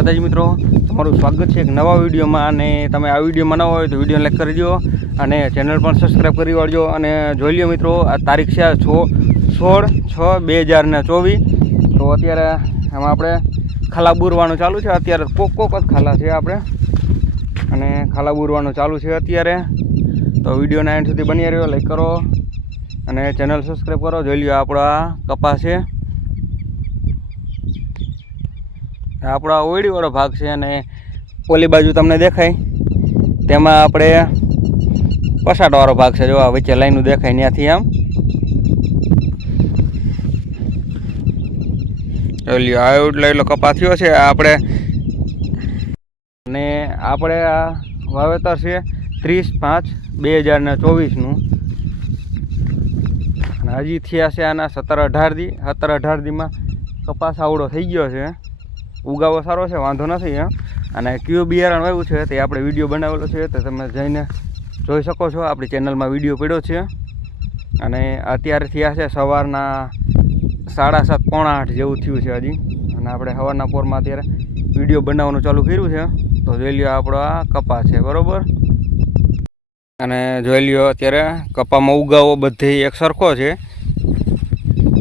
માતાજી મિત્રો, તમારું સ્વાગત છે એક નવા વિડીયોમાં। અને તમે આ વિડીયોમાં નવા હોય તો વિડીયો લાઈક કરી દો અને ચેનલ પણ સબસ્ક્રાઈબ કરી વાળજો। અને જોઈ લો મિત્રો, આ તારીખ છે 16/6/2024। તો અત્યારે આમાં આપણે ખાલા બુરવાનું ચાલુ છે। અત્યારે કોક જ ખાલા છે આપણે, અને ખાલા બુરવાનું ચાલુ છે અત્યારે। તો વિડીયોના એન્ડ સુધી બની રહ્યો, લાઈક કરો અને ચેનલ સબસ્ક્રાઈબ કરો। જોઈ લો આપણો આ કપાસ છે, આપણો ઓયડીવાળો ભાગ છે, અને ઓલી બાજુ તમને દેખાય તેમાં આપણે પસાટવાળો ભાગ છે। જો આ વચ્ચે લાઈનું દેખાય ત્યાંથી આમ જોઈ લો આ એટલો કપાસ થયો છે આપણે। અને આપણે આ વાવેતર છે 30/5/2024નું, અને હજી થયા છે આના 17-18 દી। 17-18 દીમાં કપાસ આવડો થઈ ગયો છે, ઉગાવો સારો છે, વાંધો નથી। અને કયું બિયારણ વાવ્યું છે તે આપણે વિડીયો બનાવેલો છે, તો તમે જઈને જોઈ શકો છો, આપણી ચેનલમાં વિડીયો પડ્યો છે। અને અત્યારે થયા છે સવારના 7:30-8 જેવું થયું છે હજી, અને આપણે સવારના પોરમાં અત્યારે વિડીયો બનાવવાનું ચાલુ કર્યું છે। તો જોઈ લ્યો આપણો આ કપા છે, બરાબર। અને જોઈ લ્યો અત્યારે કપામાં ઉગાવો બધે એક સરખો છે।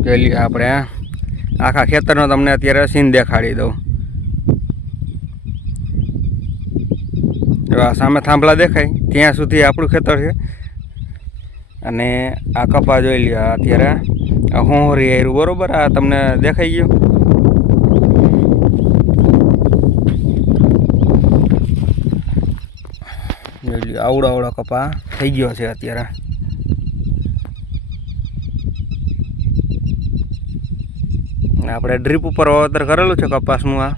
જોઈ લ્યો આપણે આખા ખેતરનો તમને અત્યારે સીન દેખાડી દઉં। આ સામે થાંભલા દેખાય ત્યાં સુધી આપણું ખેતર છે, અને આ કપા જોઈ લ્યો અત્યારે હોંહરી આવ્યું, બરાબર। આ તમને દેખાઈ ગયું। જોઈ લ્યો આવડો કપા થઈ ગયો છે અત્યારે। આપણે ડ્રીપ ઉપર વાવેતર કરેલું છે કપાસનું। આ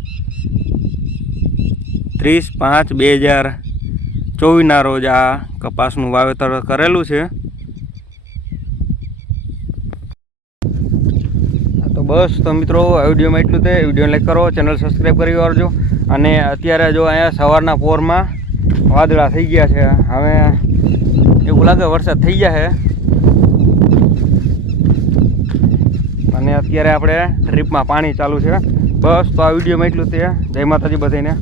30/5/2024ના રોજ આ કપાસનું વાવેતર કરેલું છે। તો બસ તો મિત્રો, આ વિડીયોમાં એટલું તે। વિડીયો લાઈક કરો, ચેનલ સબસ્ક્રાઈબ કરી વાળજો। અને અત્યારે જો અહીંયા સવારના પોરમાં વાદળા થઈ ગયા છે, હવે એવું લાગે વરસાદ થઈ ગયા છે। અને અત્યારે આપણે ડ્રીપમાં પાણી ચાલુ છે। બસ તો આ વિડીયોમાં એટલું તે। જય માતાજી બધાને।